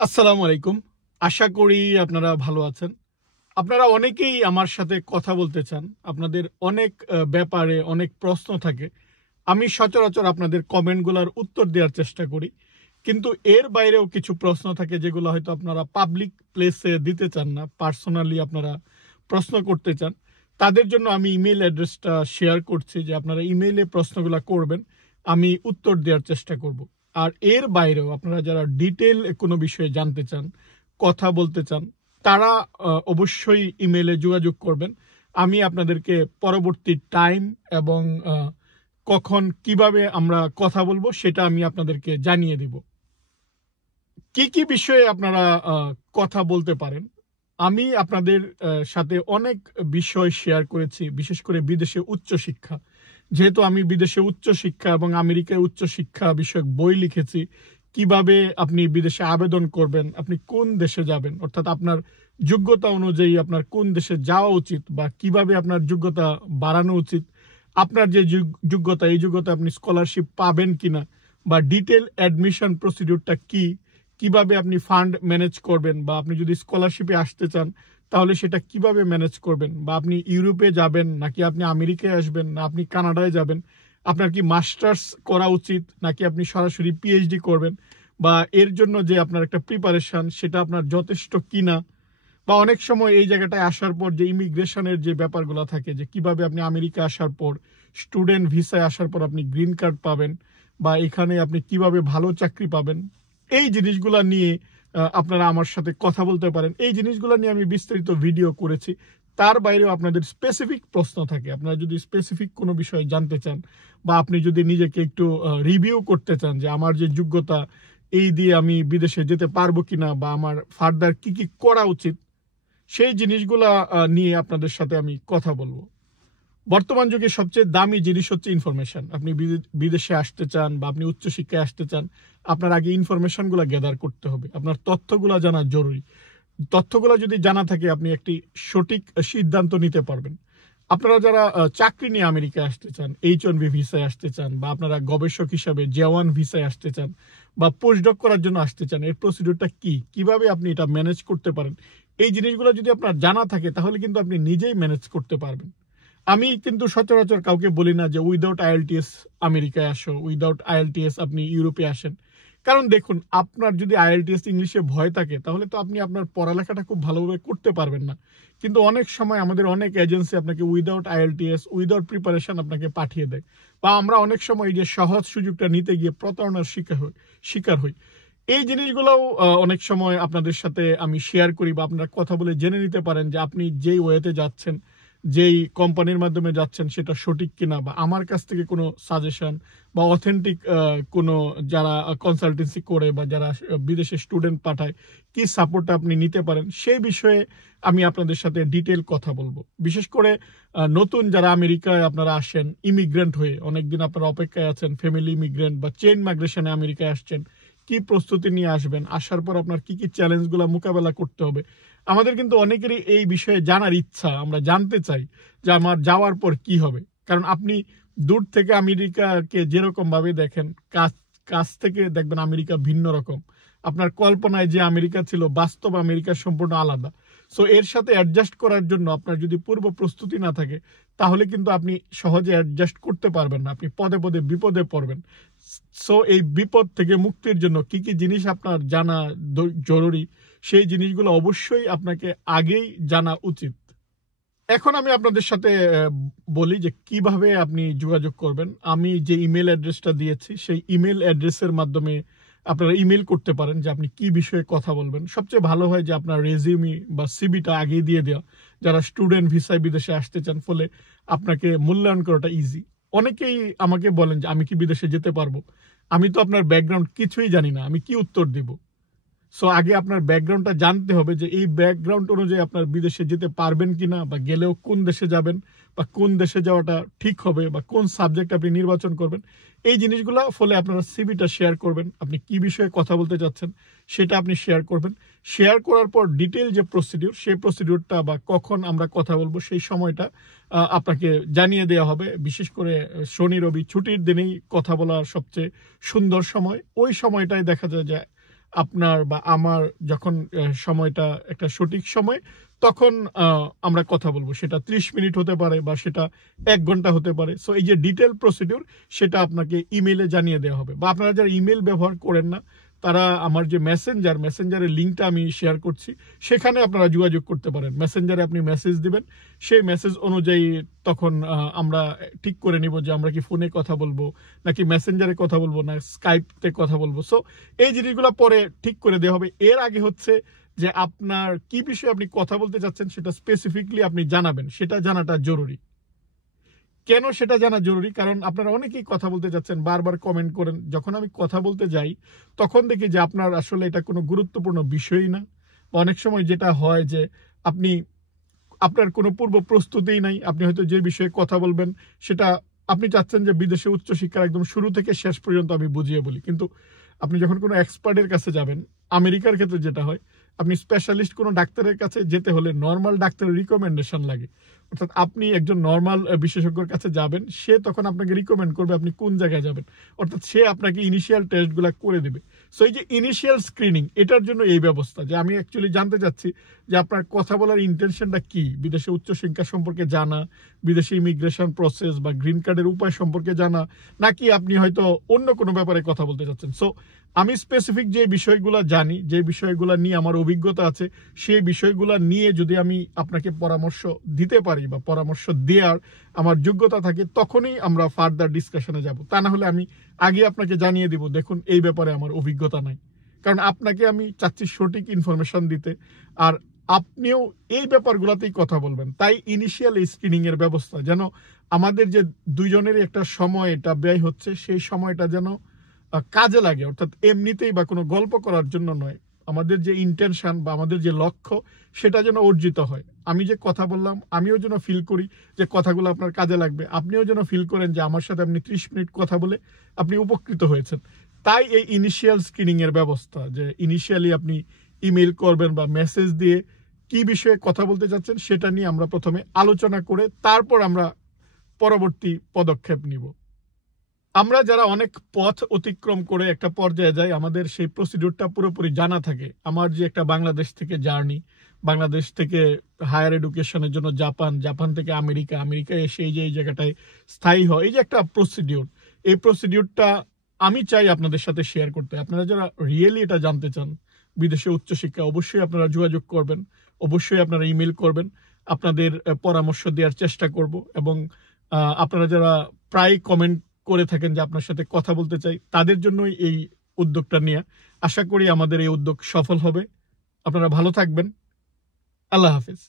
আসসালামু আলাইকুম। আশা করি আপনারা ভালো আছেন। আপনারা অনেকেই আমার সাথে কথা বলতে চান। আপনাদের অনেক ব্যাপারে অনেক প্রশ্ন থাকে। আমি সচরাচর আপনাদের কমেন্টগুলার উত্তর দেওয়ার চেষ্টা করি। কিন্তু এর বাইরেও কিছু প্রশ্ন থাকে যেগুলো হয়তো আপনারা পাবলিক প্লেসে দিতে চান না। পার্সোনালি আপনারা প্রশ্ন করতে চান। তাদের জন্য আমি ইমেইল অ্যাড্রেসটা শেয়ার করছি যে আপনারা ইমেইলে প্রশ্নগুলা করবেন। আমি উত্তর দেওয়ার চেষ্টা করব। আর এর বাইরেও আপনারা যারা ডিটেইল কোনো বিষয়ে জানতে চান, কথা বলতে চান, তারা অবশ্যই ইমেইলে যোগাযোগ করবেন। আমি আপনাদেরকে পরবর্তী টাইম এবং কখন কিভাবে আমরা কথা বলবো সেটা আমি আপনাদেরকে জানিয়ে দিব। কি কি বিষয়ে আপনারা কথা বলতে পারেন? আমি আপনাদের সাথে অনেক বিষয় শেয়ার করেছি, বিশেষ করে বিদেশে উচ্চশিক্ষা। যেহেতু আমি বিদেশে উচ্চশিক্ষা এবং আমেরিকায় উচ্চশিক্ষা বিষয়ক বই লিখেছি। কিভাবে আপনি বিদেশে আবেদন করবেন, আপনি কোন দেশে যাবেন, অর্থাৎ আপনার যোগ্যতা অনুযায়ী আপনার কোন দেশে যাওয়া উচিত বা কিভাবে আপনার যোগ্যতা বাড়ানো উচিত, আপনার যে যোগ্যতা এই যোগ্যতা আপনি স্কলারশিপ পাবেন কিনা, বা ডিটেল অ্যাডমিশন প্রসিডিউরটা কি, কিভাবে আপনি ফান্ড ম্যানেজ করবেন, বা আপনি যদি স্কলারশিপে আসতে চান তাহলে সেটা কিভাবে ম্যানেজ করবেন, বা আপনি ইউরোপে যাবেন নাকি আপনি আমেরিকায় আসবেন না আপনি কানাডায় যাবেন, আপনার কি মাস্টার্স করা উচিত নাকি আপনি সরাসরি পিএইচডি করবেন, বা এর জন্য যে আপনার একটা প্রিপারেশন সেটা আপনার যথেষ্ট কিনা, বা অনেক সময় এই জায়গাটায় আসার পর যে ইমিগ্রেশনের যে ব্যাপারগুলো থাকে যে কিভাবে আপনি আমেরিকা আসার পর স্টুডেন্ট ভিসায় আসার পর আপনি গ্রিন কার্ড পাবেন, বা এখানে আপনি কিভাবে ভালো চাকরি পাবেন, এই জিনিসগুলো নিয়ে আপনারা আমার সাথে কথা বলতে পারেন। এই জিনিসগুলো নিয়ে আমি বিস্তারিত ভিডিও করেছি। তার বাইরেও আপনাদের স্পেসিফিক প্রশ্ন থাকে, আপনারা যদি স্পেসিফিক কোনো বিষয় জানতে চান, বা আপনি যদি নিজেকে একটু রিভিউ করতে চান যে আমার যে যোগ্যতা এই দিয়ে আমি বিদেশে যেতে পারবো কিনা, বা আমার ফার্দার কি কি করা উচিত, সেই জিনিসগুলা নিয়ে আপনাদের সাথে আমি কথা বলবো। বর্তমান যুগে সবচেয়ে দামি জিনিস হচ্ছে ইনফরমেশন। আপনি বিদেশে আসতে চান বা আপনি উচ্চশিক্ষায় আসতে চান, আপনার আগে ইনফরমেশনগুলো গ্যাদার করতে হবে, আপনার তথ্যগুলো জানা জরুরি। তথ্যগুলো যদি জানা থাকে আপনি একটি সঠিক সিদ্ধান্ত নিতে পারবেন। আপনারা যারা চাকরি নিয়ে আমেরিকায় আসতে চান, H1B ভিসায় আসতে চান, বা আপনারা গবেষক হিসাবে J1 ভিসায় আসতে চান, বা পোস্টডক করার জন্য আসতে চান, এর প্রসিডিউরটা কি, কিভাবে আপনি এটা ম্যানেজ করতে পারেন, এই জিনিসগুলো যদি আপনার জানা থাকে তাহলে কিন্তু আপনি নিজেই ম্যানেজ করতে পারবেন। আমি কিন্তু সচরাচর কাউকে বলি না যে উইদাউট আইএলটিএস আমেরিকায় আসো, উইদাউট আইএলটিএস আপনি ইউরোপে আসেন। কারণ দেখুন, আপনার যদি আইএলটিএস ইংলিশে ভয় থাকে তাহলে তো আপনি আপনার পড়ালেখাটা খুব ভালোভাবে করতে পারবেন না। কিন্তু অনেক সময় আমাদের অনেক এজেন্সি আপনাকে উইদাউট আইএলটিএস উইদাউট প্রিপারেশন আপনাকে পাঠিয়ে দেয়, বা আমরা অনেক সময় এই যে সহজ সুযোগটা নিতে গিয়ে প্রতারণার শিকার হই। এই জিনিসগুলোও অনেক সময় আপনাদের সাথে আমি শেয়ার করি, বা আপনারা কথা বলে জেনে নিতে পারেন যে আপনি যেই ওয়েতে যাচ্ছেন, যেই কোম্পানির মাধ্যমে যাচ্ছেন সেটা সঠিক কিনা, বা আমার কাছ থেকে কোনো সাজেশন বা অথেন্টিক কোনো যারা কনসালটেন্সি করে বা যারা বিদেশে স্টুডেন্ট পাঠায় কি সাপোর্ট আপনি নিতে পারেন সেই বিষয়ে আমি আপনাদের সাথে ডিটেল কথা বলবো। বিশেষ করে নতুন যারা আমেরিকায় আপনারা আসেন ইমিগ্রেন্ট হয়ে, অনেকদিন আপনারা অপেক্ষায় আছেন, ফ্যামিলি ইমিগ্রেন্ট বা চেইন মাইগ্রেশনে আমেরিকায় আসছেন, কি প্রস্তুতি নিয়ে আসবেন, আসার পর আপনার কি কি চ্যালেঞ্জগুলো মোকাবেলা করতে হবে। আমাদের কিন্তু অনেকেরই এই বিষয়ে জানার ইচ্ছা, আমরা জানতে চাই যে আমার যাওয়ার পর কি হবে। কারণ আপনি দূর থেকে আমেরিকাকে যেরকম ভাবে দেখেন, কাছ কাছ থেকে দেখবেন আমেরিকা ভিন্ন রকম। আপনার কল্পনায় যে আমেরিকা ছিল, বাস্তব আমেরিকা সম্পূর্ণ আলাদা। সো এর সাথে অ্যাডজাস্ট করার জন্য আপনার যদি পূর্ব প্রস্তুতি না থাকে তাহলে কিন্তু আপনি সহজে অ্যাডজাস্ট করতে পারবেন না, আপনি পদে পদে বিপদে পড়বেন। সো এই বিপদ থেকে মুক্তির জন্য কি কি জিনিস আপনার জানা জরুরি, সেই জিনিসগুলো অবশ্যই আপনাকে আগেই জানা উচিত। এখন আমি আপনাদের সাথে বলি যে কিভাবে আপনি যোগাযোগ করবেন। আমি যে ইমেল অ্যাড্রেসটা দিয়েছি সেই ইমেল অ্যাড্রেসের মাধ্যমে আপনারা ইমেল করতে পারেন যে আপনি কি বিষয়ে কথা বলবেন। সবচেয়ে ভালো হয় যে আপনার রেজিউমি বা সিভিটা আগেই দিয়ে দেওয়া, যারা স্টুডেন্ট ভিসায় বিদেশে আসতে চান, ফলে আপনাকে মূল্যায়ন করাটা ইজি। অনেকেই আমাকে বলেন যে আমি কি বিদেশে যেতে পারবো, আমি তো আপনার ব্যাকগ্রাউন্ড কিছুই জানি না, আমি কি উত্তর দিব। সো আগে আপনার ব্যাকগ্রাউন্ডটা জানতে হবে যে এই ব্যাকগ্রাউন্ড অনুযায়ী আপনার বিদেশে যেতে পারবেন কিনা, বা গেলেও কোন দেশে যাবেন, বা কোন দেশে যাওয়াটা ঠিক হবে, বা কোন সাবজেক্ট আপনি নির্বাচন করবেন। এই জিনিসগুলো ফলে আপনারা সিভিটা শেয়ার করবেন, আপনি কি বিষয়ে কথা বলতে চাচ্ছেন সেটা আপনি শেয়ার করবেন। শেয়ার করার পর ডিটেল যে প্রসিডিউর, সেই প্রসিডিউরটা বা কখন আমরা কথা বলবো সেই সময়টা আপনাকে জানিয়ে দেওয়া হবে। বিশেষ করে শনি রবি ছুটির দিনেই কথা বলার সবচেয়ে সুন্দর সময়। ওই সময়টাই দেখা যায় যে আপনার বা আমার যখন সময়টা একটা সঠিক সময়, তখন আমরা কথা বলবো। সেটা 30 মিনিট হতে পারে বা সেটা 1 ঘন্টা হতে পারে। সো এই যে ডিটেইল প্রসিডিউর, সেটা আপনাকে ইমেইলে জানিয়ে দেওয়া হবে। বা আপনারা যারা ইমেইল ব্যবহার করেন না, তারা আমার যে মেসেঞ্জারের লিঙ্কটা আমি শেয়ার করছি, সেখানে আপনারা যোগাযোগ করতে পারেন। মেসেঞ্জারে আপনি মেসেজ দিবেন, সেই মেসেজ অনুযায়ী তখন আমরা ঠিক করে নিব যে আমরা কি ফোনে কথা বলবো, নাকি মেসেঞ্জারে কথা বলবো, না স্কাইপতে কথা বলবো। সো এই জিনিসগুলো পরে ঠিক করে দেওয়া হবে। এর আগে হচ্ছে যে আপনার কি বিষয়ে আপনি কথা বলতে চাচ্ছেন, সেটা স্পেসিফিকলি আপনি জানাবেন। সেটা জানাটা জরুরি। কেন সেটা জানা জরুরি? কারণ আপনারা অনেকেই কথা বলতে যাচ্ছেন, বারবার কমেন্ট করেন। যখন আমি কথা বলতে যাই, তখন দেখি যে আপনার আসলে এটা কোনো গুরুত্বপূর্ণ বিষয়ই না। বা অনেক সময় যেটা হয় যে আপনি, আপনার কোনো পূর্ব প্রস্তুতিই নাই। আপনি হয়তো যে বিষয়ে কথা বলবেন, সেটা আপনি চাচ্ছেন যে বিদেশে উচ্চশিক্ষার একদম শুরু থেকে শেষ পর্যন্ত আমি বুঝিয়ে বলি। কিন্তু আপনি যখন কোনো এক্সপার্টের কাছে যাবেন, আমেরিকার ক্ষেত্রে যেটা হয়, আপনি স্পেশালিস্ট কোনো ডাক্তারের কাছে যেতে হলে নরমাল ডাক্তারের রিকমেন্ডেশন লাগে। অর্থাৎ আপনি একজন নরমাল বিশেষজ্ঞর কাছে যাবেন, সে তখন আপনাকে রিকমেন্ড করবে আপনি কোন জায়গায় যাবেন। অর্থাৎ সে আপনাকে ইনিশিয়াল টেস্টগুলো করে দেবে। সো এই যে ইনিশিয়াল স্ক্রিনিং, এটার জন্য এই ব্যবস্থা, যে আমি অ্যাকচুয়ালি জানতে চাচ্ছি যে আপনার কথা বলার ইন্টেনশনটা কি। বিদেশে উচ্চশিক্ষা সম্পর্কে জানা, বিদেশে ইমিগ্রেশন প্রসেস বা গ্রিন কার্ডের উপায় সম্পর্কে জানা, নাকি আপনি হয়তো অন্য কোনো ব্যাপারে কথা বলতে চাচ্ছেন। সো আমি স্পেসিফিক যে বিষয়গুলো জানি, যে বিষয়গুলো নিয়ে আমার অভিজ্ঞতা আছে, সেই বিষয়গুলো নিয়ে যদি আমি আপনাকে পরামর্শ দিতে পারি বা পরামর্শ দেওয়ার আমার যোগ্যতা থাকে, তখনই আমরা ফার্দার ডিসকাশনে যাব। তা না হলে আমি আগে আপনাকে জানিয়ে দিব, দেখুন এই ব্যাপারে আমার অভিজ্ঞতা নাই। কারণ আপনাকে আমি চাচ্ছি সঠিক ইনফরমেশন দিতে, আর আপনিও এই ব্যাপারগুলোতেই কথা বলবেন। তাই ইনিশিয়াল স্ক্রিনিং এর ব্যবস্থা, যেন আমাদের যে দুইজনেরই একটা সময় এটা ব্যয় হচ্ছে, সেই সময়টা যেন কাজে লাগে। অর্থাৎ এমনিতেই বা কোনো গল্প করার জন্য নয়, আমাদের যে ইন্টেনশন বা আমাদের যে লক্ষ্য, সেটা যেন অর্জিত হয়। আমি যে কথা বললাম, আমিও যেন ফিল করি যে কথাগুলো আপনার কাজে লাগবে, আপনিও যেন ফিল করেন যে আমার সাথে আপনি 30 মিনিট কথা বলে আপনি উপকৃত হয়েছেন। তাই এই ইনিশিয়াল স্ক্রিনিং এর ব্যবস্থা, যে ইনিশিয়ালি আপনি ইমেইল করবেন বা মেসেজ দিয়ে কি বিষয়ে কথা বলতে চাচ্ছেন, সেটা নিয়ে আমরা প্রথমে আলোচনা করে তারপর আমরা পরবর্তী পদক্ষেপ নিব। আমরা যারা অনেক পথ অতিক্রম করে একটা পর্যায়ে যাই, আমাদের সেই প্রসিডিউরটা পুরোপুরি জানা থাকে। আমার যে একটা বাংলাদেশ থেকে জার্নি, বাংলাদেশ থেকে হায়ার এডুকেশনের জন্য জাপান, জাপান থেকে আমেরিকা, আমেরিকায় এসে এই যে এই জায়গাটায় স্থায়ী হয়, এই যে একটা প্রসিডিউর, এই প্রসিডিউরটা আমি চাই আপনাদের সাথে শেয়ার করতে। আপনারা যারা রিয়েলি এটা জানতে চান বিদেশে উচ্চশিক্ষা, অবশ্যই আপনারা যোগাযোগ করবেন, অবশ্যই আপনারা ইমেল করবেন, আপনাদের পরামর্শ দেওয়ার চেষ্টা করব। এবং আপনারা যারা প্রায় কমেন্ট করে থাকেন যে আপনার সাথে কথা বলতে চাই, তাদের জন্যই এই উদ্যোগটা নিয়ে। আশা করি আমাদের এই উদ্যোগ সফল হবে। আপনারা ভালো থাকবেন। আল্লাহ হাফিজ।